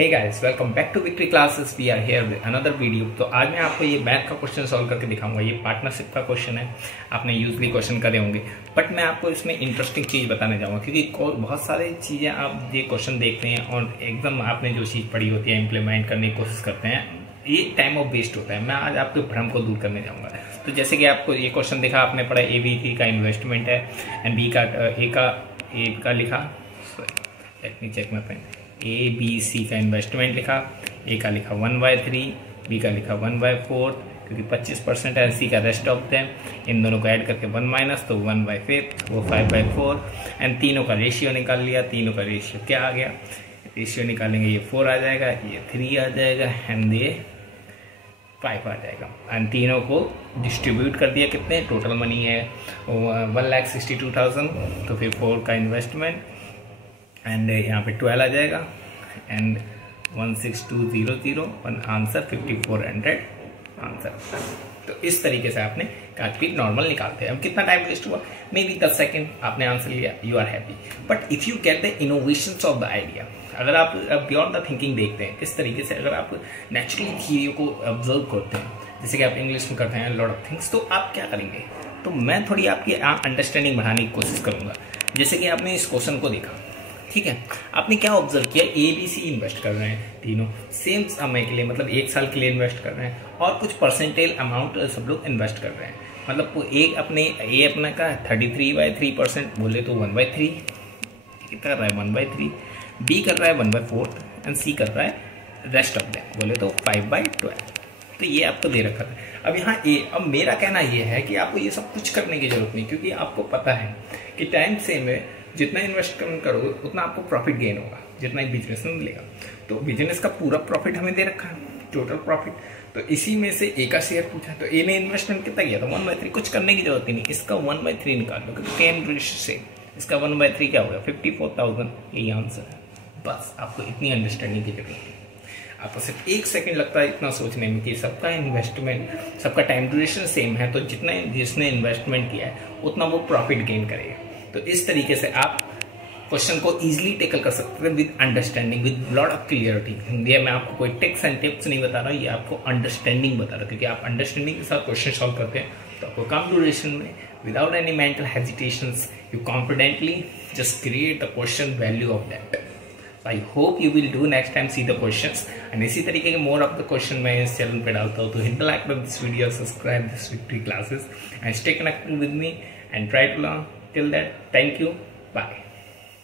Hey guys, welcome back to victory classes. We are here with another video. तो आज मैं आपको ये मैथ का क्वेश्चन सॉल्व करके दिखाऊंगा। ये पार्टनरशिप का क्वेश्चन है, आपने यूजली क्वेश्चन करे होंगे, बट मैं आपको इसमें इंटरेस्टिंग चीज़ बताने जाऊंगा क्योंकि बहुत सारी चीज़ें आप ये क्वेश्चन देखते हैं और एकदम आपने जो चीज़ पढ़ी होती है इम्प्लीमेंट करने की कोशिश करते हैं, ये टाइम ऑफ वेस्ट होता है। मैं आज आपके भ्रम को दूर करने जाऊँगा। तो जैसे कि आपको ये क्वेश्चन दिखा, आपने पढ़ा ABC का इन्वेस्टमेंट है एंड B का ए का लिखा, let me check my pen, ABC का इन्वेस्टमेंट लिखा, A का लिखा 1/3, B का लिखा 1/4 क्योंकि 25% है, C का रेस्ट ऑफ देम, इन दोनों को ऐड करके 1 माइनस तो 1/5 वो 5/4 एंड तीनों का रेशियो निकाल लिया। तीनों का रेशियो क्या आ गया, रेशियो निकालेंगे, ये 4 आ जाएगा, ये 3 आ जाएगा एंड ये 5 आ जाएगा। एंड तीनों को डिस्ट्रीब्यूट कर दिया, कितने टोटल मनी है 1,62,000, तो फिर 4 का इन्वेस्टमेंट एंड यहाँ पे 12 आ जाएगा एंड 162,001 आंसर 5,400 आंसर। तो इस तरीके से आपने काटपीट नॉर्मल निकालते हैं। अब कितना टाइम वेस्ट हुआ, मे बी 10 सेकेंड, आपने आंसर लिया, you are happy. But if you get the innovations of the idea, अगर आप बियॉन्ड द थिंकिंग देखते हैं किस तरीके से, अगर आप नेचुरली थियरी को ऑब्जर्व करते हैं, जैसे कि आप इंग्लिश में करते हैं लॉट ऑफ थिंग्स, तो आप क्या करेंगे, तो मैं थोड़ी आपकी अंडरस्टैंडिंग बढ़ाने की कोशिश करूंगा। जैसे कि आपने इस क्वेश्चन को देखा, ठीक है, आपने क्या ऑब्जर्व किया, ABC इन्वेस्ट कर रहे हैं तीनों सेम समय के लिए, मतलब 1 साल के लिए इन्वेस्ट कर रहे हैं और कुछ परसेंटेज अमाउंट सब लोग इन्वेस्ट कर रहे हैं। मतलब एक अपने ए अपना का 33/3% बोले तो 1/3 कर रहा है, 1/3, B कर रहा है 1/4 एंड C कर रहा है रेस्ट ऑफ दैट बोले तो 5/12। तो ये आपको दे रखा है। अब यहाँ अब मेरा कहना ये है कि आपको ये सब कुछ करने की जरूरत नहीं, क्योंकि आपको पता है कि टाइम सेम है, जितना इन्वेस्टमेंट करोगे उतना आपको प्रॉफिट गेन होगा, जितना एक बिजनेस में मिलेगा। तो बिजनेस का पूरा प्रॉफिट हमें दे रखा है, टोटल प्रॉफिट। तो इसी में से A का शेयर पूछा, तो A ने इन्वेस्टमेंट कितना किया था 1/3, कुछ करने की जरूरत ही नहीं, इसका 1/3 निकाल लो क्योंकि 10 से इसका 1/3 क्या होगा 54,000, यही आंसर है। बस आपको इतनी अंडरस्टैंडिंग की जरूरत है। आपको सिर्फ 1 सेकंड लगता है इतना सोचने में कि सबका इन्वेस्टमेंट, सबका टाइम ड्यूरेशन सेम है, तो जितना जिसने इन्वेस्टमेंट किया है उतना वो प्रॉफिट गेन करेगा। तो इस तरीके से आप क्वेश्चन को इजीली टेकल कर सकते हैं with understanding, with lot of clarity. ये मैं आपको कोई टिप्स एंड टिप्स नहीं बता रहा हूँ, ये आपको अंडरस्टैंडिंग बता रहा हूँ, क्योंकि आप अंडरस्टैंडिंग के साथ क्वेश्चन सॉल्व करते हैं तो आपको कम ड्यूरेशन में without any mental hesitations you confidently just create the question value of that. I hope you will do next time see the questions and इसी तरीके के मोर ऑफ द क्वेश्चन मैं इस चैनल पे डालता हूँ। तो hit the like button this video, subscribe this victory classes and stay connected with me and try to learn. Till that, thank you, bye.